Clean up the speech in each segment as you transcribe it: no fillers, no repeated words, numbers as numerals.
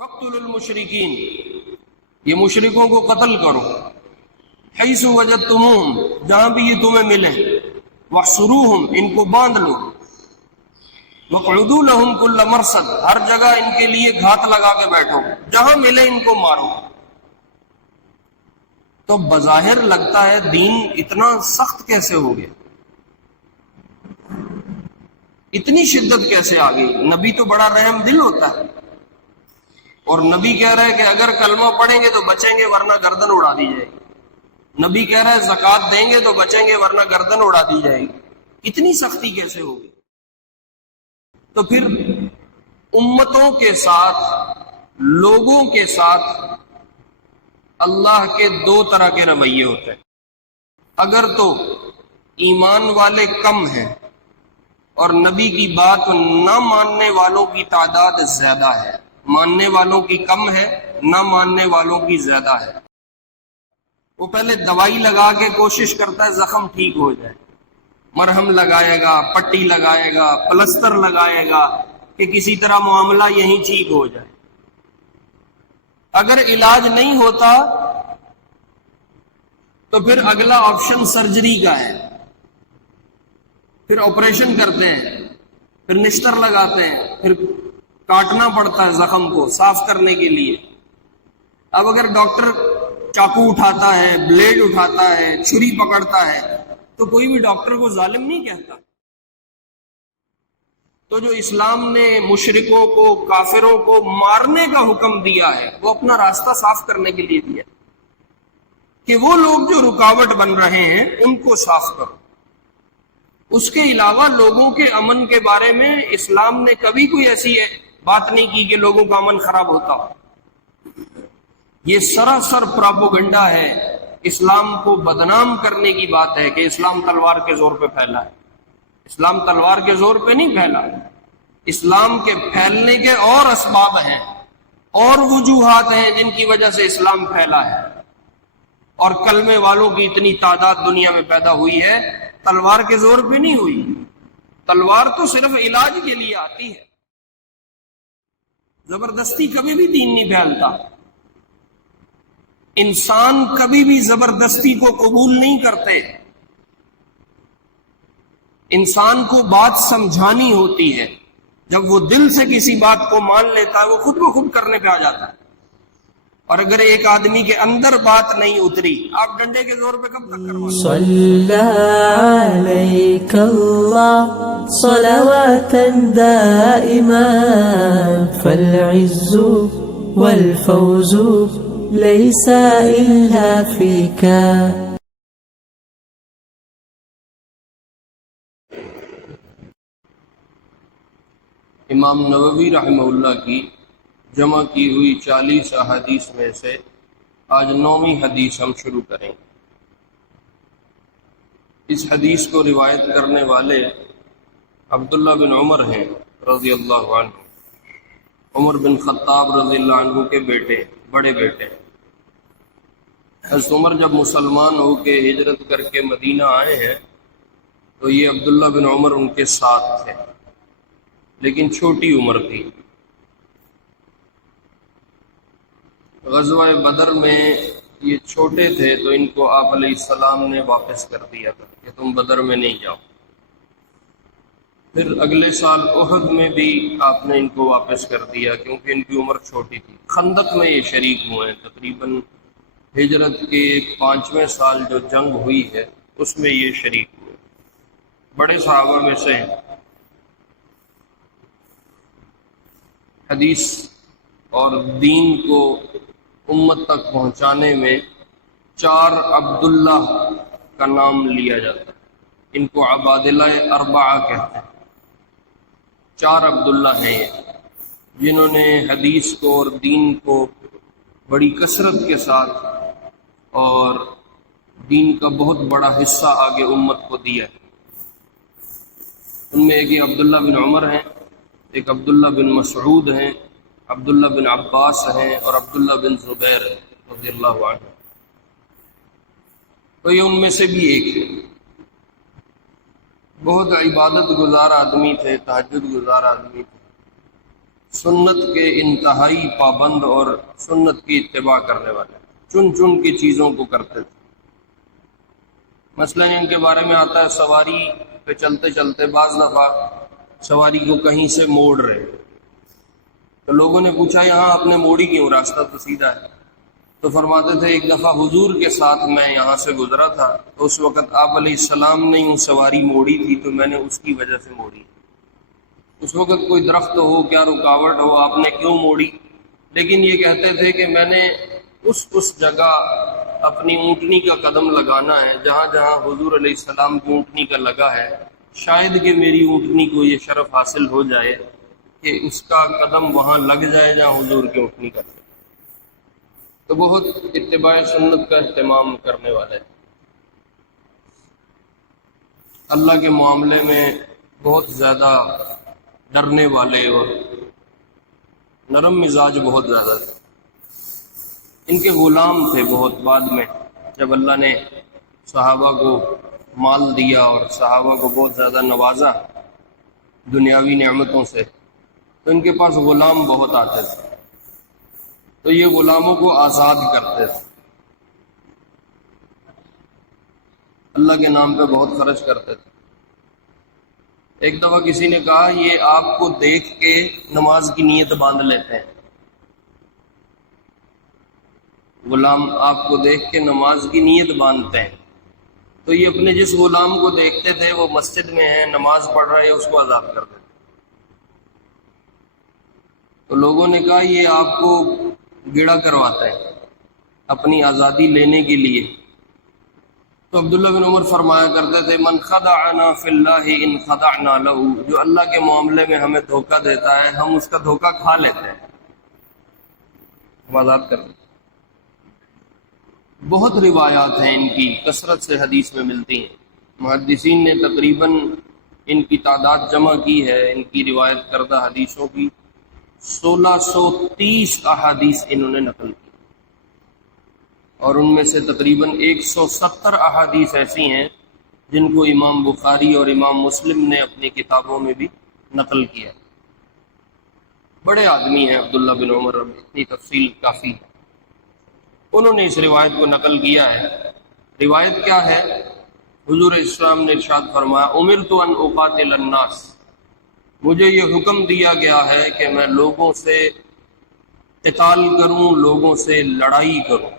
فَاقْتُلُوا الْمُشْرِكِينَ، یہ مشرکوں کو قتل کرو، حیث وجدتموہم، جہاں بھی یہ تمہیں ملیں، وَاحْصُرُوہم، ان کو باندھ لو، وَاقْعُدُوا لَهُمْ كُلَّ مَرْصَدٍ، ہر جگہ ان کے لیے گھات لگا کے بیٹھو، جہاں ملے ان کو مارو۔ تو بظاہر لگتا ہے دین اتنا سخت کیسے ہو گیا، اتنی شدت کیسے آ گئی؟ نبی تو بڑا رحم دل ہوتا ہے، اور نبی کہہ رہا ہے کہ اگر کلمہ پڑھیں گے تو بچیں گے ورنہ گردن اڑا دی جائے گی، نبی کہہ رہا ہے زکوٰۃ دیں گے تو بچیں گے ورنہ گردن اڑا دی جائے گی، اتنی سختی کیسے ہوگی؟ تو پھر امتوں کے ساتھ، لوگوں کے ساتھ اللہ کے دو طرح کے رویے ہوتے ہیں۔ اگر تو ایمان والے کم ہیں اور نبی کی بات نہ ماننے والوں کی تعداد زیادہ ہے، ماننے والوں کی کم ہے، نہ ماننے والوں کی زیادہ ہے، وہ پہلے دوائی لگا کے کوشش کرتا ہے زخم ٹھیک ہو جائے، مرہم لگائے گا، پٹی لگائے گا، پلستر لگائے گا کہ کسی طرح معاملہ یہیں ٹھیک ہو جائے۔ اگر علاج نہیں ہوتا تو پھر اگلا آپشن سرجری کا ہے، پھر آپریشن کرتے ہیں، پھر نشتر لگاتے ہیں، پھر کاٹنا پڑتا ہے زخم کو صاف کرنے کے لیے۔ اب اگر ڈاکٹر چاقو اٹھاتا ہے، بلیڈ اٹھاتا ہے، چھری پکڑتا ہے، تو کوئی بھی ڈاکٹر کو ظالم نہیں کہتا۔ تو جو اسلام نے مشرکوں کو، کافروں کو مارنے کا حکم دیا ہے، وہ اپنا راستہ صاف کرنے کے لیے دیا کہ وہ لوگ جو رکاوٹ بن رہے ہیں ان کو صاف کرو۔ اس کے علاوہ لوگوں کے امن کے بارے میں اسلام نے کبھی کوئی ایسی بات نہیں کی کہ لوگوں کا امن خراب ہوتا ہو۔ یہ سراسر پراپوگنڈا ہے، اسلام کو بدنام کرنے کی بات ہے کہ اسلام تلوار کے زور پہ پھیلا ہے۔ اسلام تلوار کے زور پہ نہیں پھیلا، اسلام کے پھیلنے کے اور اسباب ہیں، اور وجوہات ہیں جن کی وجہ سے اسلام پھیلا ہے، اور کلمے والوں کی اتنی تعداد دنیا میں پیدا ہوئی ہے، تلوار کے زور پہ نہیں ہوئی۔ تلوار تو صرف علاج کے لیے آتی ہے، زبردستی کبھی بھی دین نہیں پھیلتا، انسان کبھی بھی زبردستی کو قبول نہیں کرتے، انسان کو بات سمجھانی ہوتی ہے، جب وہ دل سے کسی بات کو مان لیتا ہے وہ خود بخود کرنے پہ آ جاتا ہے، اور اگر ایک آدمی کے اندر بات نہیں اتری، آپ ڈنڈے کے زور پہ کب تک کروا صلی علیک اللہ صلواتا دائما فالعز والفوز لیس الا فیک۔ امام نووی رحمہ اللہ کی جمع کی ہوئی 40 احادیث میں سے آج 9ویں حدیث ہم شروع کریں۔ اس حدیث کو روایت کرنے والے عبداللہ بن عمر ہیں رضی اللہ عنہ، عمر بن خطاب رضی اللہ عنہ کے بیٹے، بڑے بیٹے۔ حضرت عمر جب مسلمان ہو کے ہجرت کر کے مدینہ آئے ہیں تو یہ عبداللہ بن عمر ان کے ساتھ تھے، لیکن چھوٹی عمر تھی۔ غزوہ بدر میں یہ چھوٹے تھے تو ان کو آپ علیہ السلام نے واپس کر دیا تھا کہ تم بدر میں نہیں جاؤ۔ پھر اگلے سال احد میں بھی آپ نے ان کو واپس کر دیا کیونکہ ان کی عمر چھوٹی تھی۔ خندق میں یہ شریک ہوئے ہیں، تقریباً ہجرت کے 5ویں سال جو جنگ ہوئی ہے اس میں یہ شریک ہوئے، بڑے صحابہ میں سے ہیں۔ حدیث اور دین کو امت تک پہنچانے میں 4 عبداللہ کا نام لیا جاتا ہے، ان کو عبادلہ اربعہ کہتے ہیں۔ 4 عبداللہ ہیں یہ، جنہوں نے حدیث کو اور دین کو بڑی کثرت کے ساتھ اور دین کا بہت بڑا حصہ آگے امت کو دیا ہے۔ ان میں ایک یہ عبداللہ بن عمر ہیں، ایک عبداللہ بن مسعود ہیں، عبداللہ بن عباس ہیں، اور عبداللہ بن زبیر رضی اللہ عنہ۔ تو یہ ان میں سے بھی ایک ہے۔ بہت عبادت گزار آدمی تھے، تہجد گزار آدمی تھے، سنت کے انتہائی پابند اور سنت کی اتباع کرنے والے، چن چن کی چیزوں کو کرتے تھے۔ مثلاً ان کے بارے میں آتا ہے سواری پہ چلتے چلتے بعض دفعہ سواری کو کہیں سے موڑ رہے، تو لوگوں نے پوچھا یہاں آپ نے موڑی کیوں، راستہ تو سیدھا ہے؟ تو فرماتے تھے ایک دفعہ حضور کے ساتھ میں یہاں سے گزرا تھا، تو اس وقت آپ علیہ السلام نے یوں سواری موڑی تھی تو میں نے اس کی وجہ سے موڑی۔ اس وقت کوئی درخت ہو، کیا رکاوٹ ہو، آپ نے کیوں موڑی؟ لیکن یہ کہتے تھے کہ میں نے اس جگہ اپنی اونٹنی کا قدم لگانا ہے جہاں جہاں حضور علیہ السلام کی اونٹنی کا لگا ہے، شاید کہ میری اونٹنی کو یہ شرف حاصل ہو جائے کہ اس کا قدم وہاں لگ جائے جہاں حضور کی اونٹنی کا لگا۔ تو بہت اتباع سنت کا اہتمام کرنے والے، اللہ کے معاملے میں بہت زیادہ ڈرنے والے اور نرم مزاج بہت زیادہ تھے۔ ان کے غلام تھے بہت، بعد میں جب اللہ نے صحابہ کو مال دیا اور صحابہ کو بہت زیادہ نوازا دنیاوی نعمتوں سے، تو ان کے پاس غلام بہت آتے تھے، تو یہ غلاموں کو آزاد کرتے تھے، اللہ کے نام پہ بہت خرچ کرتے تھے۔ ایک دفعہ کسی نے کہا یہ آپ کو دیکھ کے نماز کی نیت باندھ لیتے ہیں، غلام آپ کو دیکھ کے نماز کی نیت باندھتے ہیں، تو یہ اپنے جس غلام کو دیکھتے تھے وہ مسجد میں ہے، نماز پڑھ رہا ہے، اس کو آزاد کر دیتے۔ تو لوگوں نے کہا یہ آپ کو گڑا کرواتا ہے اپنی آزادی لینے کے لیے۔ تو عبداللہ بن عمر فرمایا کرتے تھے من خدعنا فی اللہ ان خدعنا لہ، جو اللہ کے معاملے میں ہمیں دھوکہ دیتا ہے ہم اس کا دھوکہ کھا لیتے ہیں، ہم آزاد کر دیتے۔ بہت روایات ہیں ان کی، کثرت سے حدیث میں ملتی ہیں، محدثین نے تقریباً ان کی تعداد جمع کی ہے، ان کی روایت کردہ حدیثوں کی 1630 احادیث انہوں نے نقل کی، اور ان میں سے تقریباً 170 احادیث ایسی ہیں جن کو امام بخاری اور امام مسلم نے اپنی کتابوں میں بھی نقل کیا۔ بڑے آدمی ہیں عبداللہ بن عمر، اتنی تفصیل کافی ہے۔ انہوں نے اس روایت کو نقل کیا ہے۔ روایت کیا ہے؟ حضور اسلام نے ارشاد فرمایا امرت ان اقاتل الناس، مجھے یہ حکم دیا گیا ہے کہ میں لوگوں سے قتال کروں، لوگوں سے لڑائی کروں،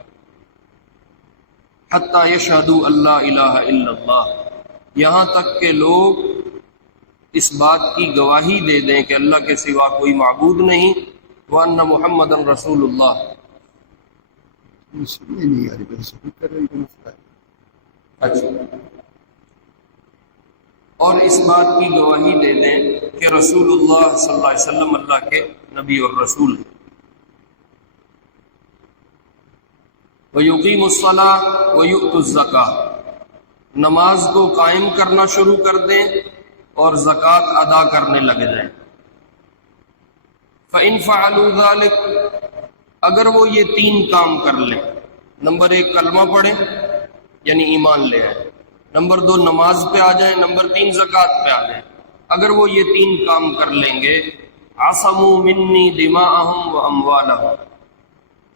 حتی یشہدوا اللہ الہ الا اللہ، یہاں تک کہ لوگ اس بات کی گواہی دے دیں کہ اللہ کے سوا کوئی معبود نہیں، وان محمد رسول اللہ۔ اچھا، اور اس بات کی گواہی دے دیں کہ رسول اللہ صلی اللہ علیہ وسلم اللہ کے نبی اور رسول ہیں۔ وَيُقِيمُ الصَّلَاةَ وَيُؤْتُ الزَّكَاةَ، نماز کو قائم کرنا شروع کر دیں اور زکوٰۃ ادا کرنے لگ جائیں۔ فَإِن فَعَلُوا ذَلِكَ، اگر وہ یہ 3 کام کر لیں، نمبر 1 کلمہ پڑھیں یعنی ایمان لے آئیں، نمبر 2 نماز پہ آ جائیں، نمبر 3 زکوٰۃ پہ آ جائیں، اگر وہ یہ 3 کام کر لیں گے عصموا منی دماءہم و اموالہم،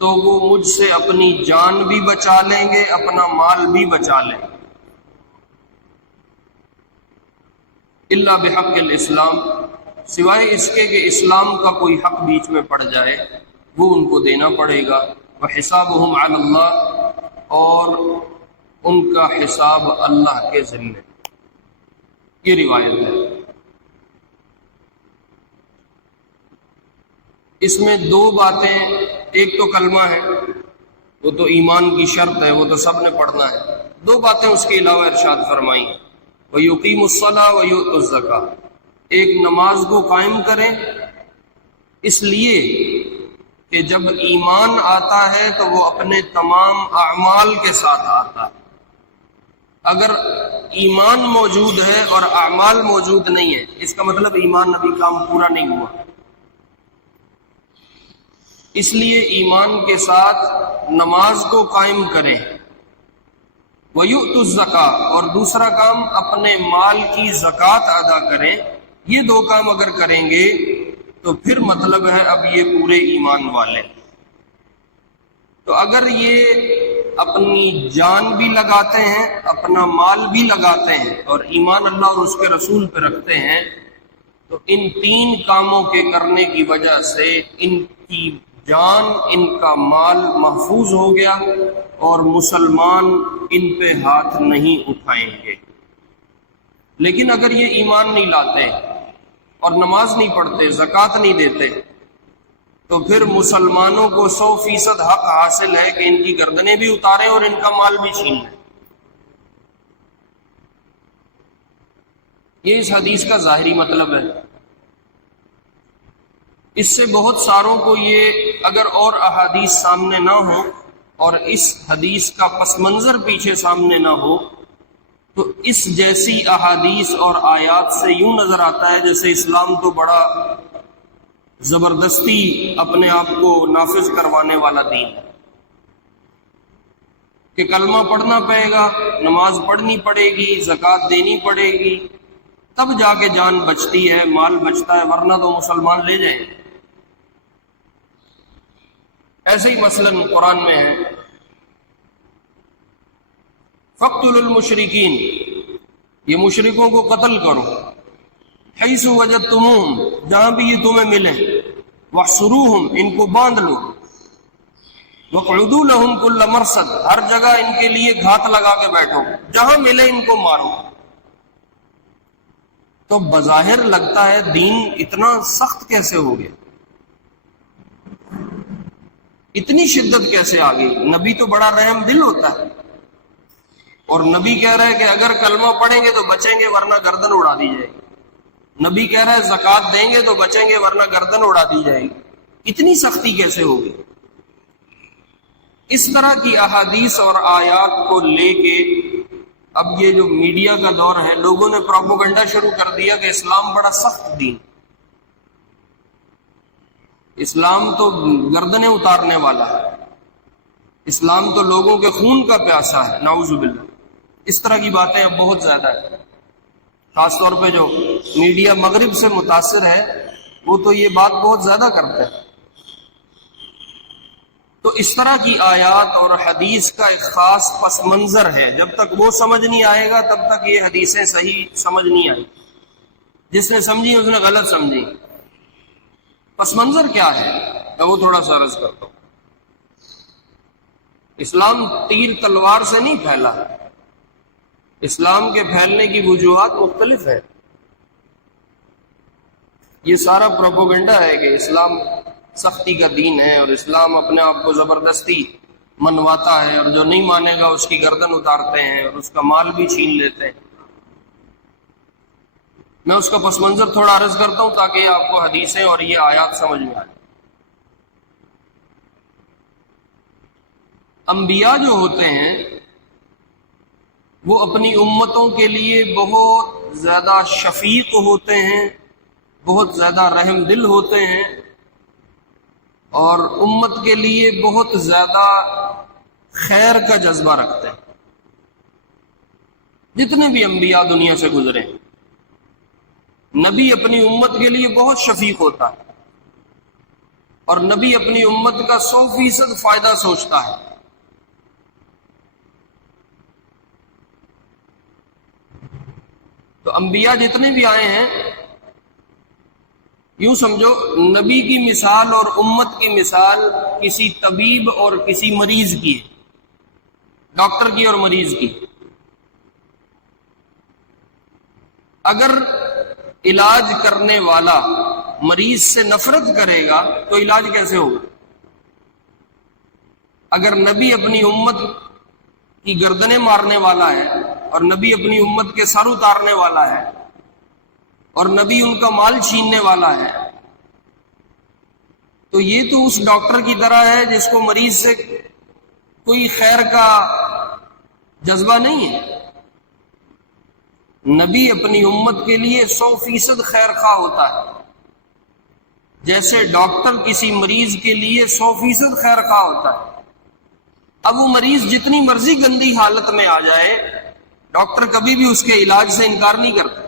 تو وہ مجھ سے اپنی جان بھی بچا لیں گے، اپنا مال بھی بچا لیں گے، الا بحق الاسلام، سوائے اس کے کہ اسلام کا کوئی حق بیچ میں پڑ جائے وہ ان کو دینا پڑے گا، وحسابہم علی اللہ، اور ان کا حساب اللہ کے ذمے۔ یہ روایت ہے۔ اس میں 2 باتیں، ایک تو کلمہ ہے، وہ تو ایمان کی شرط ہے، وہ تو سب نے پڑھنا ہے۔ 2 باتیں اس کے علاوہ ارشاد فرمائی ہیں، وَيُقِيمُ الصَّلَاةَ وَيُؤْتُ الزَّكَاةَ، ایک نماز کو قائم کریں اس لیے کہ جب ایمان آتا ہے تو وہ اپنے تمام اعمال کے ساتھ آتا ہے، اگر ایمان موجود ہے اور اعمال موجود نہیں ہے اس کا مطلب ایمان ابھی کام پورا نہیں ہوا، اس لیے ایمان کے ساتھ نماز کو قائم کریں۔ وَيُؤْتُ الزَّكَاةَ، اور دوسرا کام اپنے مال کی زکوٰۃ ادا کریں۔ یہ 2 کام اگر کریں گے تو پھر مطلب ہے اب یہ پورے ایمان والے. تو اگر یہ اپنی جان بھی لگاتے ہیں، اپنا مال بھی لگاتے ہیں اور ایمان اللہ اور اس کے رسول پہ رکھتے ہیں، تو ان تین کاموں کے کرنے کی وجہ سے ان کی جان، ان کا مال محفوظ ہو گیا اور مسلمان ان پہ ہاتھ نہیں اٹھائیں گے. لیکن اگر یہ ایمان نہیں لاتے اور نماز نہیں پڑھتے، زکوٰۃ نہیں دیتے، تو پھر مسلمانوں کو 100% حق حاصل ہے کہ ان کی گردنیں بھی اتاریں اور ان کا مال بھی چھین لیں. یہ اس حدیث کا ظاہری مطلب ہے. اس سے بہت ساروں کو یہ، اگر اور احادیث سامنے نہ ہوں اور اس حدیث کا پس منظر پیچھے سامنے نہ ہو، تو اس جیسی احادیث اور آیات سے یوں نظر آتا ہے جیسے اسلام تو بڑا زبردستی اپنے آپ کو نافذ کروانے والا دین ہے، کہ کلمہ پڑھنا پڑے گا، نماز پڑھنی پڑے گی، زکوٰۃ دینی پڑے گی، تب جا کے جان بچتی ہے، مال بچتا ہے، ورنہ تو مسلمان لے جائیں. ایسے ہی مثلاً قرآن میں ہے فَاقْتُلُوا الْمُشْرِكِينَ، یہ مشرکوں کو قتل کرو، حیث وجدتموہم، جہاں بھی یہ تمہیں ملیں، وَاحْصُرُوہم، ان کو باندھ لو، وَاقْعُدُوا لَهُمْ كُلَّ مَرْصَدٍ، ہر جگہ ان کے لیے گھات لگا کے بیٹھو، جہاں ملے ان کو مارو. تو بظاہر لگتا ہے دین اتنا سخت کیسے ہو گیا، اتنی شدت کیسے آ گئی. نبی تو بڑا رحم دل ہوتا ہے، اور نبی کہہ رہا ہے کہ اگر کلمہ پڑھیں گے تو بچیں گے ورنہ گردن اڑا دی جائے گی. نبی کہہ رہا ہے زکوٰۃ دیں گے تو بچیں گے ورنہ گردن اڑا دی جائے گی. اتنی سختی کیسے ہوگی؟ اس طرح کی احادیث اور آیات کو لے کے اب یہ جو میڈیا کا دور ہے، لوگوں نے پروپیگنڈا شروع کر دیا کہ اسلام بڑا سخت دین، اسلام تو گردنیں اتارنے والا ہے، اسلام تو لوگوں کے خون کا پیاسا ہے. نعوذ باللہ. اس طرح کی باتیں اب بہت زیادہ ہیں. خاص طور پہ جو میڈیا مغرب سے متاثر ہے وہ تو یہ بات بہت زیادہ کرتا ہے. تو اس طرح کی آیات اور حدیث کا ایک خاص پس منظر ہے. جب تک وہ سمجھ نہیں آئے گا تب تک یہ حدیثیں صحیح سمجھ نہیں آئی. جس نے سمجھی اس نے غلط سمجھی. پس منظر کیا ہے میں وہ تھوڑا سا عرض کرتا ہوں. اسلام تیر تلوار سے نہیں پھیلا، اسلام کے پھیلنے کی وجوہات مختلف ہیں. یہ سارا پروپیگنڈا ہے کہ اسلام سختی کا دین ہے اور اسلام اپنے آپ کو زبردستی منواتا ہے، اور جو نہیں مانے گا اس کی گردن اتارتے ہیں اور اس کا مال بھی چھین لیتے ہیں. میں اس کا پس منظر تھوڑا عرض کرتا ہوں تاکہ آپ کو حدیثیں اور یہ آیات سمجھ میں آئے. انبیاء جو ہوتے ہیں وہ اپنی امتوں کے لیے بہت زیادہ شفیق ہوتے ہیں، بہت زیادہ رحم دل ہوتے ہیں، اور امت کے لیے بہت زیادہ خیر کا جذبہ رکھتے ہیں. جتنے بھی انبیاء دنیا سے گزرے، نبی اپنی امت کے لیے بہت شفیق ہوتا ہے، اور نبی اپنی امت کا 100% فائدہ سوچتا ہے. تو انبیاء جتنے بھی آئے ہیں، یوں سمجھو نبی کی مثال اور امت کی مثال کسی طبیب اور کسی مریض کی ہے، ڈاکٹر کی اور مریض کی. اگر علاج کرنے والا مریض سے نفرت کرے گا تو علاج کیسے ہوگا؟ اگر نبی اپنی امت کی گردنیں مارنے والا ہے اور نبی اپنی امت کے سر اتارنے والا ہے اور نبی ان کا مال چھیننے والا ہے، تو یہ تو اس ڈاکٹر کی طرح ہے جس کو مریض سے کوئی خیر کا جذبہ نہیں ہے. نبی اپنی امت کے لیے 100% خیر خواہ ہوتا ہے، جیسے ڈاکٹر کسی مریض کے لیے 100% خیر خواہ ہوتا ہے. اب وہ مریض جتنی مرضی گندی حالت میں آ جائے، ڈاکٹر کبھی بھی اس کے علاج سے انکار نہیں کرتا.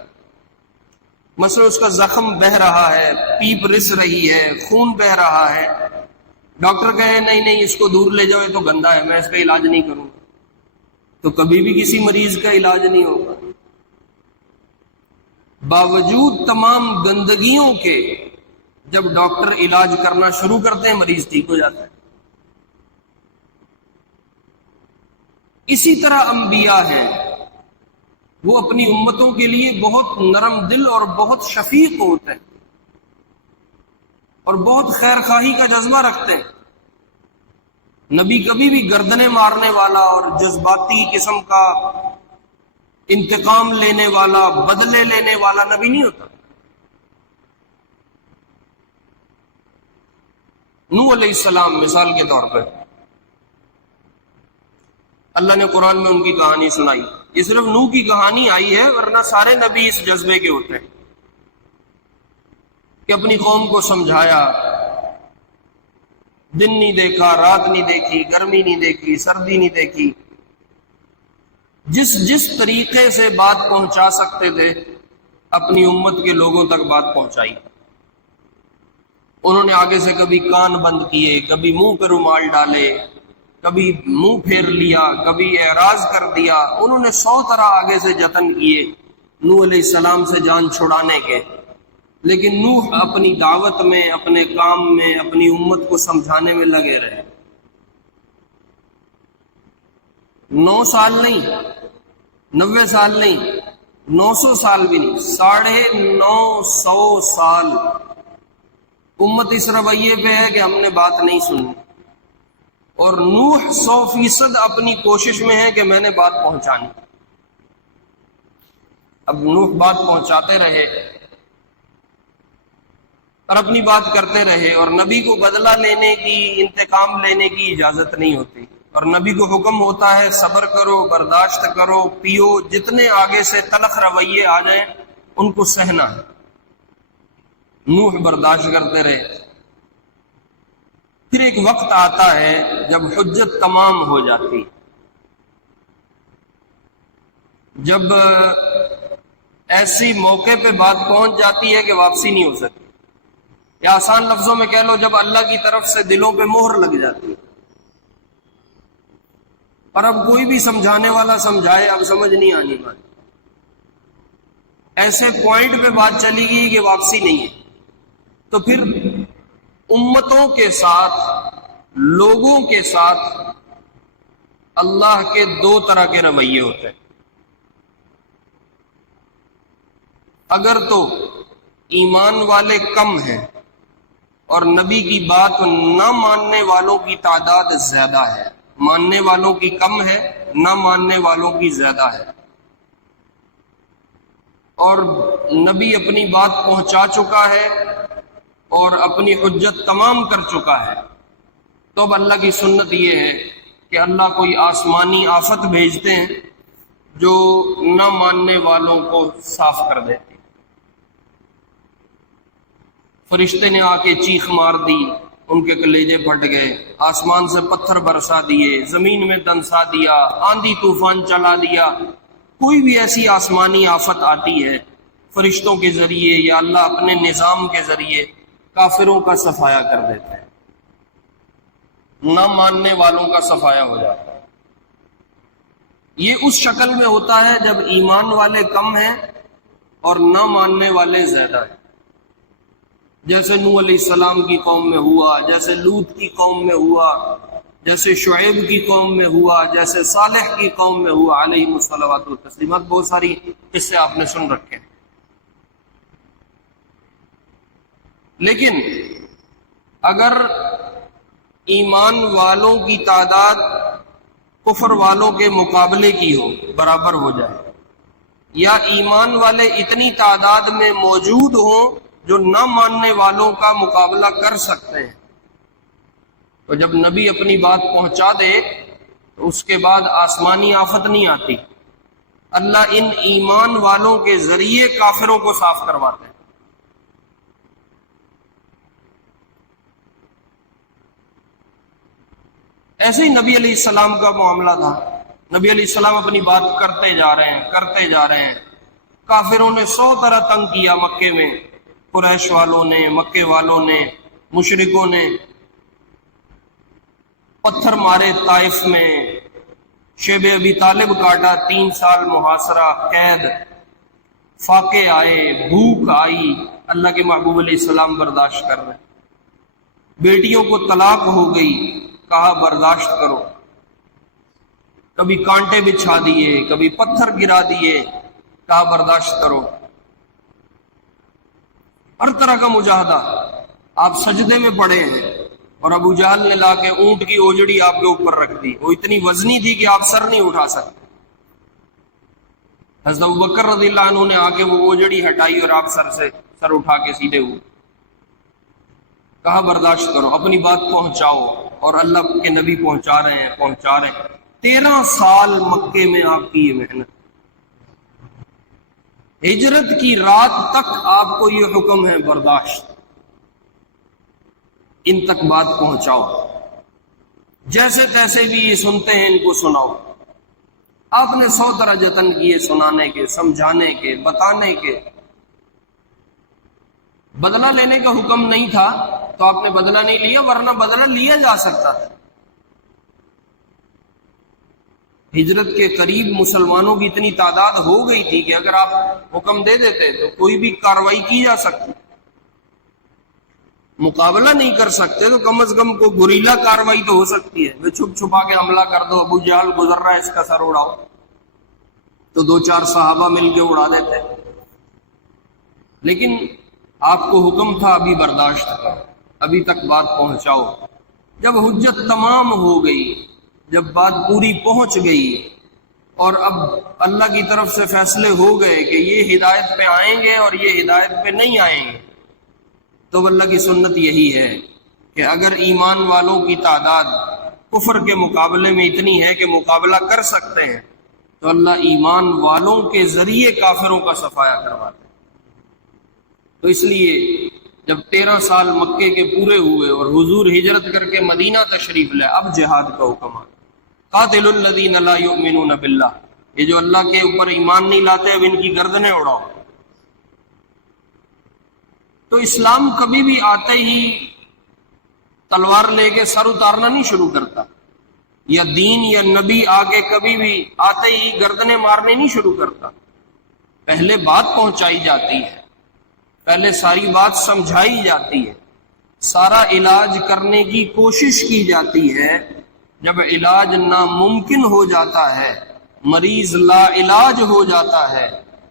مثلا اس کا زخم بہہ رہا ہے، پیپ رس رہی ہے، خون بہہ رہا ہے، ڈاکٹر کہے نہیں اس کو دور لے جاؤ، یہ تو گندا ہے، میں اس کا علاج نہیں کروں، تو کبھی بھی کسی مریض کا علاج نہیں ہوگا۔ باوجود تمام گندگیوں کے جب ڈاکٹر علاج کرنا شروع کرتے ہیں مریض ٹھیک ہو جاتا ہے۔ اسی طرح انبیاء ہیں، وہ اپنی امتوں کے لیے بہت نرم دل اور بہت شفیق ہوتے ہیں اور بہت خیر خواہی کا جذبہ رکھتے ہیں۔ نبی کبھی بھی گردنیں مارنے والا اور جذباتی قسم کا انتقام لینے والا، بدلے لینے والا نبی نہیں ہوتا۔ نوح علیہ السلام مثال کے طور پر اللہ نے قرآن میں ان کی کہانی سنائی۔ یہ صرف نوح کی کہانی آئی ہے، ورنہ سارے نبی اس جذبے کے ہوتے ہیں کہ اپنی قوم کو سمجھایا، دن نہیں دیکھا، رات نہیں دیکھی، گرمی نہیں دیکھی، سردی نہیں دیکھی، جس طریقے سے بات پہنچا سکتے تھے اپنی امت کے لوگوں تک بات پہنچائی۔ انہوں نے آگے سے کبھی کان بند کیے، کبھی منہ پہ رومال ڈالے، کبھی منہ پھیر لیا، کبھی اعراض کر دیا، انہوں نے 100 طرح آگے سے جتن کیے نوح علیہ السلام سے جان چھڑانے کے، لیکن نوح اپنی دعوت میں، اپنے کام میں، اپنی امت کو سمجھانے میں لگے رہے۔ 9 سال نہیں، 90 سال نہیں، 900 سال بھی نہیں، 950 سال امت اس رویے پہ ہے کہ ہم نے بات نہیں سنی، اور نوح 100% اپنی کوشش میں ہے کہ میں نے بات پہنچانی۔ اب نوح بات پہنچاتے رہے اور اپنی بات کرتے رہے، اور نبی کو بدلہ لینے کی، انتقام لینے کی اجازت نہیں ہوتی، اور نبی کو حکم ہوتا ہے صبر کرو، برداشت کرو، پیو، جتنے آگے سے تلخ رویے آ جائیں ان کو سہنا ہے۔ نوح برداشت کرتے رہے۔ پھر ایک وقت آتا ہے جب حجت تمام ہو جاتی، جب ایسی موقع پہ بات پہنچ جاتی ہے کہ واپسی نہیں ہو سکتی، یا آسان لفظوں میں کہہ لو جب اللہ کی طرف سے دلوں پہ مہر لگ جاتی ہے، اور اب کوئی بھی سمجھانے والا سمجھائے اب سمجھ نہیں آنی بات، ایسے پوائنٹ پہ بات چلی گئی کہ واپسی نہیں ہے، تو پھر امتوں کے ساتھ، لوگوں کے ساتھ اللہ کے 2 طرح کے رویے ہوتے ہیں۔ اگر تو ایمان والے کم ہیں اور نبی کی بات نہ ماننے والوں کی تعداد زیادہ ہے، ماننے والوں کی کم ہے، نہ ماننے والوں کی زیادہ ہے، اور نبی اپنی بات پہنچا چکا ہے اور اپنی حجت تمام کر چکا ہے، تو اب اللہ کی سنت یہ ہے کہ اللہ کوئی آسمانی آفت بھیجتے ہیں جو نہ ماننے والوں کو صاف کر دیتے۔ فرشتے نے آ کے چیخ مار دی، ان کے کلیجے پھٹ گئے، آسمان سے پتھر برسا دیے، زمین میں دنسا دیا، آندھی طوفان چلا دیا۔ کوئی بھی ایسی آسمانی آفت آتی ہے، فرشتوں کے ذریعے یا اللہ اپنے نظام کے ذریعے کافروں کا صفایا کر دیتے ہیں، نہ ماننے والوں کا صفایا ہو جاتا ہے۔ یہ اس شکل میں ہوتا ہے جب ایمان والے کم ہیں اور نہ ماننے والے زیادہ ہیں، جیسے نوح علیہ السلام کی قوم میں ہوا، جیسے لوط کی قوم میں ہوا، جیسے شعیب کی قوم میں ہوا، جیسے صالح کی قوم میں ہوا علیہم الصلوات والتسلیمات۔ بہت ساری قصے آپ نے سن رکھے ہیں۔ لیکن اگر ایمان والوں کی تعداد کفر والوں کے مقابلے کی ہو، برابر ہو جائے، یا ایمان والے اتنی تعداد میں موجود ہوں جو نہ ماننے والوں کا مقابلہ کر سکتے ہیں، تو جب نبی اپنی بات پہنچا دے تو اس کے بعد آسمانی آفت نہیں آتی، اللہ ان ایمان والوں کے ذریعے کافروں کو صاف کرواتے ہیں۔ ایسے ہی نبی علیہ السلام کا معاملہ تھا۔ نبی علیہ السلام اپنی بات کرتے جا رہے ہیں، کافروں نے 100 طرح تنگ کیا مکے میں، قریش والوں نے، مکے والوں نے، مشرکوں نے پتھر مارے طائف میں، شیب ابی طالب کاٹا، 3 سال محاصرہ، قید، فاقے آئے، بھوک آئی، اللہ کے محبوب علیہ السلام برداشت کر رہے، بیٹیوں کو طلاق ہو گئی، کہا برداشت کرو، کبھی کانٹے بچھا دیے، کبھی پتھر گرا دیے، کہا برداشت کرو، ہر طرح کا مجاہدہ۔ آپ سجدے میں پڑے ہیں اور ابو جہل نے لا کے اونٹ کی اوجڑی آپ کے اوپر رکھ دی، وہ اتنی وزنی تھی کہ آپ سر نہیں اٹھا سکتے۔ حضرت ابوبکر رضی اللہ عنہ نے آ کے وہ اوجڑی ہٹائی اور آپ سر اٹھا کے سیدھے ہوئے، کہا برداشت کرو، اپنی بات پہنچاؤ، اور اللہ کے نبی پہنچا رہے ہیں۔ 13 سال مکے میں آپ کی یہ محنت، ہجرت کی رات تک آپ کو یہ حکم ہے برداشت، ان تک بات پہنچاؤ، جیسے تیسے بھی یہ سنتے ہیں ان کو سناؤ۔ آپ نے 100 طرح جتن کیے سنانے کے، سمجھانے کے، بتانے کے۔ بدلہ لینے کا حکم نہیں تھا تو آپ نے بدلہ نہیں لیا، ورنہ بدلہ لیا جا سکتا تھا۔ ہجرت کے قریب مسلمانوں کی اتنی تعداد ہو گئی تھی کہ اگر آپ حکم دے دیتے تو کوئی بھی کارروائی کی جا سکتی، مقابلہ نہیں کر سکتے تو کم از کم کوئی گریلا کارروائی تو ہو سکتی ہے، وہ چھپ چھپا کے حملہ کر دو، ابو جہل گزر رہا ہے اس کا سر اڑاؤ، تو 2-4 صحابہ مل کے اڑا دیتے۔ لیکن آپ کو حکم تھا ابھی برداشت کرو، ابھی تک بات پہنچاؤ۔ جب حجت تمام ہو گئی، جب بات پوری پہنچ گئی اور اب اللہ کی طرف سے فیصلے ہو گئے کہ یہ ہدایت پہ آئیں گے اور یہ ہدایت پہ نہیں آئیں گے، تو اللہ کی سنت یہی ہے کہ اگر ایمان والوں کی تعداد کفر کے مقابلے میں اتنی ہے کہ مقابلہ کر سکتے ہیں تو اللہ ایمان والوں کے ذریعے کافروں کا صفایا کرواتے ہیں۔ تو اس لیے جب 13 سال مکے کے پورے ہوئے اور حضور ہجرت کر کے مدینہ تشریف لائے، اب جہاد کا حکم آیا، قاتل الذین لا یؤمنون باللہ، یہ جو اللہ کے اوپر ایمان نہیں لاتے اب ان کی گردنیں اڑاؤ۔ تو اسلام کبھی بھی آتے ہی تلوار لے کے سر اتارنا نہیں شروع کرتا، یا دین یا نبی آگے کبھی بھی آتے ہی گردنیں مارنے نہیں شروع کرتا۔ پہلے بات پہنچائی جاتی ہے، پہلے ساری بات سمجھائی جاتی ہے، سارا علاج کرنے کی کوشش کی جاتی ہے۔ جب علاج ناممکن ہو جاتا ہے، مریض لا علاج ہو جاتا ہے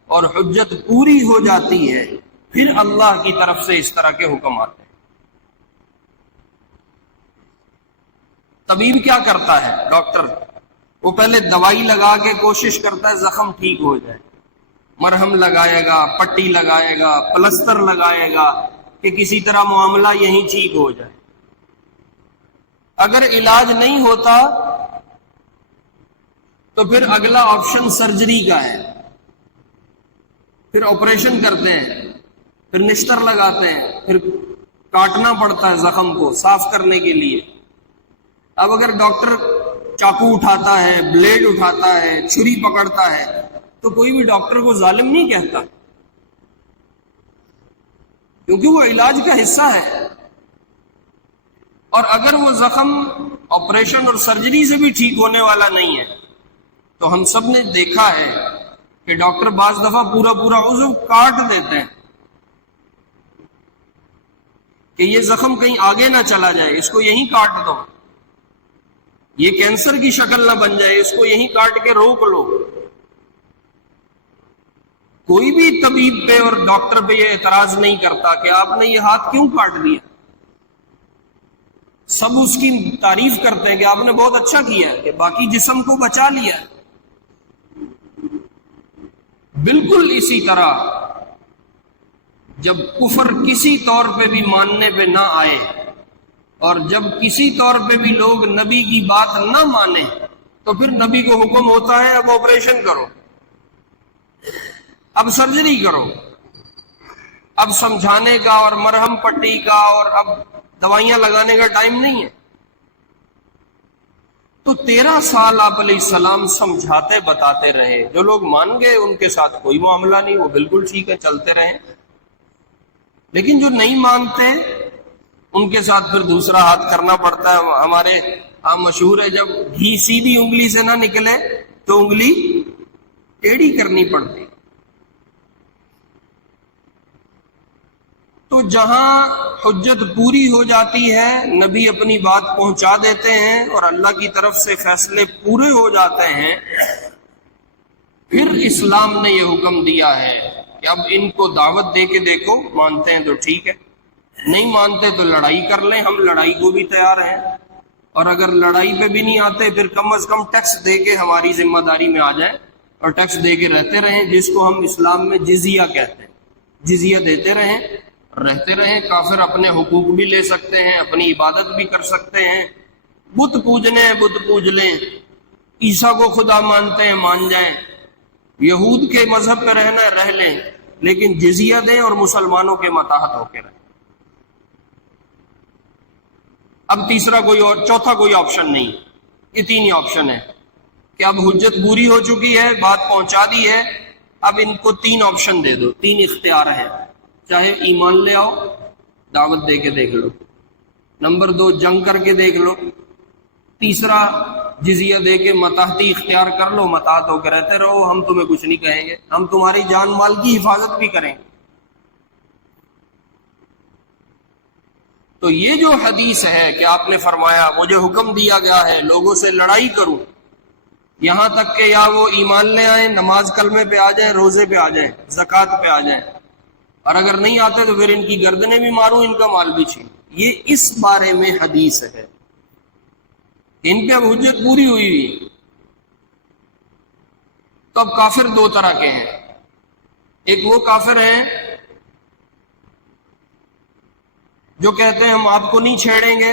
اور حجت پوری ہو جاتی ہے، پھر اللہ کی طرف سے اس طرح کے حکم آتے ہیں۔ طبیب کیا کرتا ہے؟ ڈاکٹر وہ پہلے دوائی لگا کے کوشش کرتا ہے زخم ٹھیک ہو جائے، مرہم لگائے گا، پٹی لگائے گا، پلستر لگائے گا کہ کسی طرح معاملہ یہیں ٹھیک ہو جائے۔ اگر علاج نہیں ہوتا تو پھر اگلا آپشن سرجری کا ہے، پھر آپریشن کرتے ہیں، پھر نشتر لگاتے ہیں، پھر کاٹنا پڑتا ہے زخم کو صاف کرنے کے لیے۔ اب اگر ڈاکٹر چاقو اٹھاتا ہے، بلیڈ اٹھاتا ہے، چھری پکڑتا ہے تو کوئی بھی ڈاکٹر کو ظالم نہیں کہتا، کیونکہ وہ علاج کا حصہ ہے۔ اور اگر وہ زخم آپریشن اور سرجری سے بھی ٹھیک ہونے والا نہیں ہے تو ہم سب نے دیکھا ہے کہ ڈاکٹر بعض دفعہ پورا عضو کاٹ دیتے ہیں کہ یہ زخم کہیں آگے نہ چلا جائے، اس کو یہیں کاٹ دو، یہ کینسر کی شکل نہ بن جائے، اس کو یہیں کاٹ کے روک لو۔ کوئی بھی طبیب پہ اور ڈاکٹر پہ یہ اعتراض نہیں کرتا کہ آپ نے یہ ہاتھ کیوں کاٹ دیا، سب اس کی تعریف کرتے ہیں کہ آپ نے بہت اچھا کیا ہے کہ باقی جسم کو بچا لیا ہے۔ بالکل اسی طرح جب کفر کسی طور پہ بھی ماننے پہ نہ آئے اور جب کسی طور پہ بھی لوگ نبی کی بات نہ مانے تو پھر نبی کو حکم ہوتا ہے اب آپریشن کرو، اب سرجری کرو، اب سمجھانے کا اور مرہم پٹی کا اور اب دوائیاں لگانے کا ٹائم نہیں ہے۔ تو 13 سال آپ علیہ السلام سمجھاتے بتاتے رہے، جو لوگ مان گئے ان کے ساتھ کوئی معاملہ نہیں، وہ بالکل ٹھیک ہے، چلتے رہیں، لیکن جو نہیں مانتے ان کے ساتھ پھر دوسرا ہاتھ کرنا پڑتا ہے۔ ہمارے مشہور ہے، جب گھی سیدھی انگلی سے نہ نکلے تو انگلی ٹیڑھی کرنی پڑتی۔ تو جہاں حجت پوری ہو جاتی ہے، نبی اپنی بات پہنچا دیتے ہیں اور اللہ کی طرف سے فیصلے پورے ہو جاتے ہیں، پھر اسلام نے یہ حکم دیا ہے کہ اب ان کو دعوت دے کے دیکھو، مانتے ہیں تو ٹھیک ہے، نہیں مانتے تو لڑائی کر لیں، ہم لڑائی کو بھی تیار ہیں، اور اگر لڑائی پہ بھی نہیں آتے پھر کم از کم ٹیکس دے کے ہماری ذمہ داری میں آ جائیں اور ٹیکس دے کے رہتے رہیں، جس کو ہم اسلام میں جزیہ کہتے ہیں۔ جزیہ دیتے رہیں، رہتے رہیں، کافر اپنے حقوق بھی لے سکتے ہیں، اپنی عبادت بھی کر سکتے ہیں، بت پوجنے ہیں بت پوج لیں، عیسیٰ کو خدا مانتے ہیں مان جائیں، یہود کے مذہب پہ رہنا ہے رہ لیں، لیکن جزیہ دیں اور مسلمانوں کے ماتحت ہو کے رہیں۔ اب تیسرا کوئی اور چوتھا کوئی آپشن نہیں، یہ تین ہی آپشن ہے کہ اب حجت پوری ہو چکی ہے، بات پہنچا دی ہے، اب ان کو تین آپشن دے دو، تین اختیار ہیں، چاہے ایمان لے آؤ، دعوت دے کے دیکھ لو، نمبر 2 جنگ کر کے دیکھ لو، تیسرا جزیہ دے کے متحدی اختیار کر لو، متحد ہو کے رہتے رہو، ہم تمہیں کچھ نہیں کہیں گے، ہم تمہاری جان مال کی حفاظت بھی کریں گے۔ تو یہ جو حدیث ہے کہ آپ نے فرمایا مجھے حکم دیا گیا ہے لوگوں سے لڑائی کروں، یہاں تک کہ یا وہ ایمان لے آئیں، نماز کلمے پہ آ جائیں، روزے پہ آ جائیں، زکوٰۃ پہ آ جائیں، اور اگر نہیں آتے تو پھر ان کی گردنیں بھی ماروں، ان کا مال بھی چھین۔ یہ اس بارے میں حدیث ہے، ان پہ اب حجت پوری ہوئی ہوئی۔ تو اب کافر دو طرح کے ہیں، ایک وہ کافر ہیں جو کہتے ہیں ہم آپ کو نہیں چھیڑیں گے،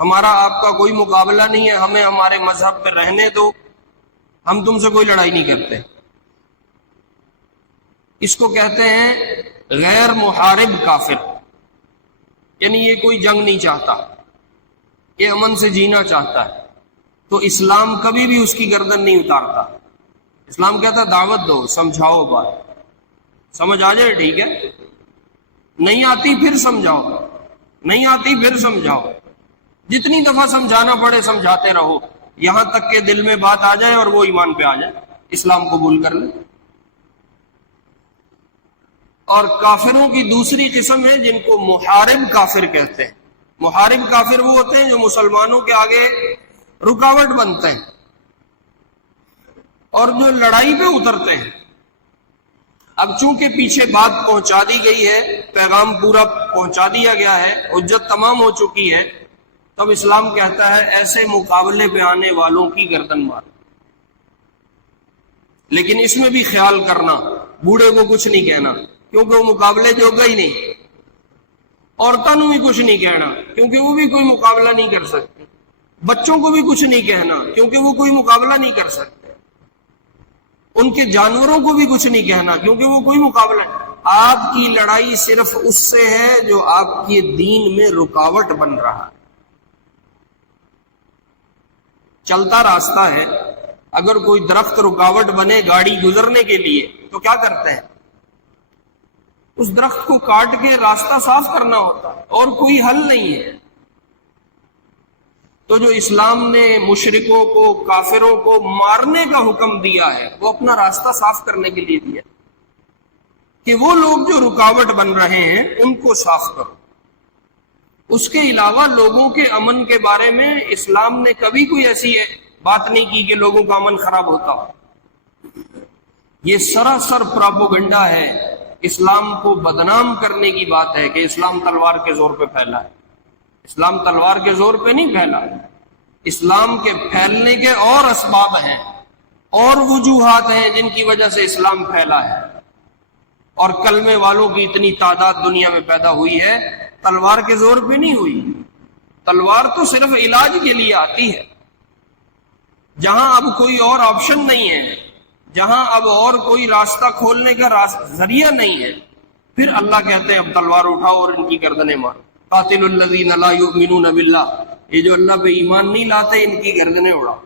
ہمارا آپ کا کوئی مقابلہ نہیں ہے، ہمیں ہمارے مذہب پہ رہنے دو، ہم تم سے کوئی لڑائی نہیں کرتے۔ اس کو کہتے ہیں غیر محارب کافر، یعنی یہ کوئی جنگ نہیں چاہتا، یہ امن سے جینا چاہتا ہے، تو اسلام کبھی بھی اس کی گردن نہیں اتارتا۔ اسلام کہتا دعوت دو، سمجھاؤ، بات سمجھ آ جائے ٹھیک ہے، نہیں آتی پھر سمجھاؤ، نہیں آتی پھر سمجھاؤ، جتنی دفعہ سمجھانا پڑے سمجھاتے رہو، یہاں تک کہ دل میں بات آ جائے اور وہ ایمان پہ آ جائے، اسلام قبول کر لے۔ اور کافروں کی دوسری قسم ہے جن کو محارب کافر کہتے ہیں۔ محارب کافر وہ ہوتے ہیں جو مسلمانوں کے آگے رکاوٹ بنتے ہیں اور جو لڑائی پہ اترتے ہیں۔ اب چونکہ پیچھے بات پہنچا دی گئی ہے، پیغام پورا پہنچا دیا گیا ہے، حجت تمام ہو چکی ہے، تب اسلام کہتا ہے ایسے مقابلے پہ آنے والوں کی گردن مار۔ لیکن اس میں بھی خیال کرنا، بوڑھے کو کچھ نہیں کہنا کیونکہ وہ مقابلے جوگا ہی نہیں، عورتوں کو بھی کچھ نہیں کہنا کیونکہ وہ بھی کوئی مقابلہ نہیں کر سکتی، بچوں کو بھی کچھ نہیں کہنا کیونکہ وہ کوئی مقابلہ نہیں کر سکتے، ان کے جانوروں کو بھی کچھ نہیں کہنا کیونکہ وہ کوئی مقابلہ نہیں۔ آپ کی لڑائی صرف اس سے ہے جو آپ کے دین میں رکاوٹ بن رہا ہے۔ چلتا راستہ ہے، اگر کوئی درخت رکاوٹ بنے گاڑی گزرنے کے لیے تو کیا کرتے ہیں؟ اس درخت کو کاٹ کے راستہ صاف کرنا ہوتا ہے، اور کوئی حل نہیں ہے۔ تو جو اسلام نے مشرکوں کو، کافروں کو مارنے کا حکم دیا ہے، وہ اپنا راستہ صاف کرنے کے لیے دیا کہ وہ لوگ جو رکاوٹ بن رہے ہیں ان کو صاف کرو۔ اس کے علاوہ لوگوں کے امن کے بارے میں اسلام نے کبھی کوئی ایسی بات نہیں کی کہ لوگوں کا امن خراب ہوتا ہو۔ یہ سراسر پراپوگنڈا ہے، اسلام کو بدنام کرنے کی بات ہے کہ اسلام تلوار کے زور پہ پھیلا ہے۔ اسلام تلوار کے زور پہ نہیں پھیلا، اسلام کے پھیلنے کے اور اسباب ہیں اور وجوہات ہیں جن کی وجہ سے اسلام پھیلا ہے، اور کلمے والوں کی اتنی تعداد دنیا میں پیدا ہوئی ہے، تلوار کے زور پہ نہیں ہوئی۔ تلوار تو صرف علاج کے لیے آتی ہے، جہاں اب کوئی اور آپشن نہیں ہے، جہاں اب اور کوئی راستہ کھولنے کا ذریعہ نہیں ہے، پھر اللہ کہتے ہیں اب تلوار اٹھاؤ اور ان کی گردنیں مارو۔ قاتل الذین لا یؤمنون باللہ یہ جو اللہ پہ ایمان نہیں لاتے ان کی گردنیں اڑاؤ۔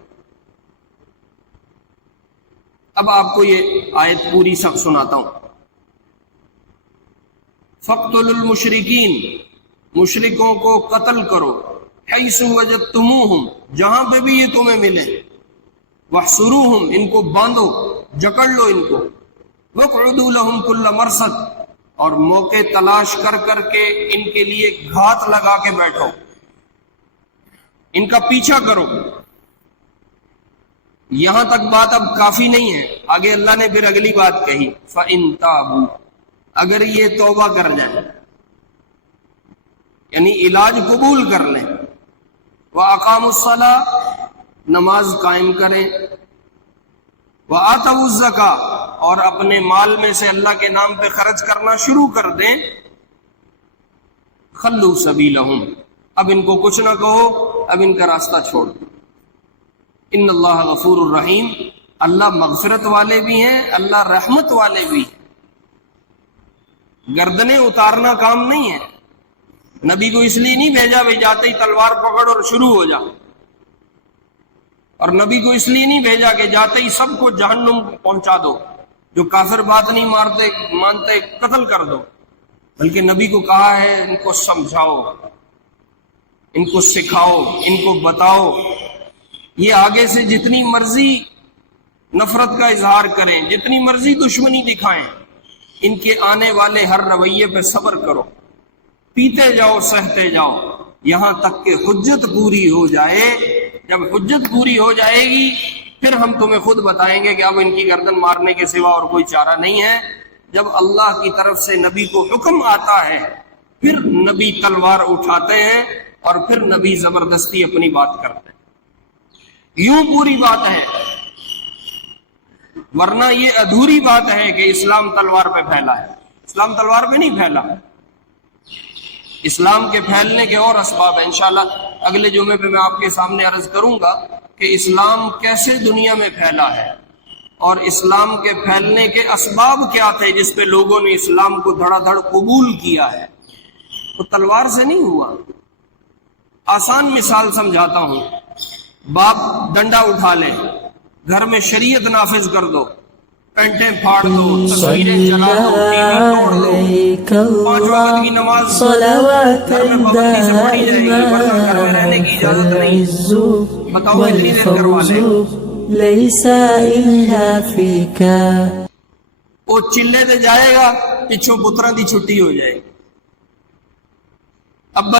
اب آپ کو یہ آیت پوری سب سناتا ہوں۔ فَاقْتُلُوا الْمُشْرِكِينَ، مشرکوں کو قتل کرو، حیث وجدتموہم، جہاں پہ بھی یہ تمہیں ملے، وَاحْصُرُوهُمْ، ان کو باندھو، جکڑ لو ان کو، وَاقْعُدُوا لَهُمْ كُلَّ مَرْصَدٍ، اور موقع تلاش کر کر کے ان کے لیے گھات لگا کے بیٹھو، ان کا پیچھا کرو۔ یہاں تک بات اب کافی نہیں ہے، آگے اللہ نے پھر اگلی بات کہی، فَإِن تَابُوا، اگر یہ توبہ کر جائیں، یعنی علاج قبول کر لیں، وَأَقَامُوا الصَّلَاةَ، نماز قائم کریں، وَآتَوُا الزَّكَاةَ، اور اپنے مال میں سے اللہ کے نام پہ خرچ کرنا شروع کر دیں، خَلُّوا سَبِيلَهُمْ، اب ان کو کچھ نہ کہو، اب ان کا راستہ چھوڑ دو۔ ان اللہ غفور الرحیم، اللہ مغفرت والے بھی ہیں، اللہ رحمت والے بھی ہیں۔ گردنیں اتارنا کام نہیں ہے، نبی کو اس لیے نہیں بھیجا بھی جاتے ہی تلوار پکڑ اور شروع ہو جا، اور نبی کو اس لیے نہیں بھیجا کہ جاتے ہی سب کو جہنم پہنچا دو، جو کافر بات نہیں مانتے قتل کر دو، بلکہ نبی کو کہا ہے ان کو سمجھاؤ، ان کو سکھاؤ، ان کو بتاؤ، یہ آگے سے جتنی مرضی نفرت کا اظہار کریں، جتنی مرضی دشمنی دکھائیں، ان کے آنے والے ہر رویے پہ صبر کرو، پیتے جاؤ، سہتے جاؤ، یہاں تک کہ حجت پوری ہو جائے۔ جب حجت پوری ہو جائے گی پھر ہم تمہیں خود بتائیں گے کہ اب ان کی گردن مارنے کے سوا اور کوئی چارہ نہیں ہے۔ جب اللہ کی طرف سے نبی کو حکم آتا ہے پھر نبی تلوار اٹھاتے ہیں اور پھر نبی زبردستی اپنی بات کرتے ہیں۔ یوں پوری بات ہے، ورنہ یہ ادھوری بات ہے کہ اسلام تلوار پہ پھیلا ہے۔ اسلام تلوار پہ نہیں پھیلا، اسلام کے پھیلنے کے اور اسباب ہیں، انشاءاللہ اگلے جمعے پہ میں آپ کے سامنے عرض کروں گا کہ اسلام کیسے دنیا میں پھیلا ہے اور اسلام کے پھیلنے کے اسباب کیا تھے جس پہ لوگوں نے اسلام کو دھڑا دھڑ قبول کیا ہے۔ وہ تلوار سے نہیں ہوا۔ آسان مثال سمجھاتا ہوں، باپ ڈنڈا اٹھا لے، گھر میں شریعت نافذ کر دو، پینٹیں پھاڑ دو، تصویریں جلا دو، ٹی وی توڑ دو، 5 وقت کی نماز گھر میں پابندی سے پڑھی جائے گی، ورنہ گھر میں رہنے کی اجازت نہیں۔ بتاؤ اتنی دیر کروا لے، وہ چلے تے جائے گا، پچھوں پترا دی چھٹی ہو جائے گی۔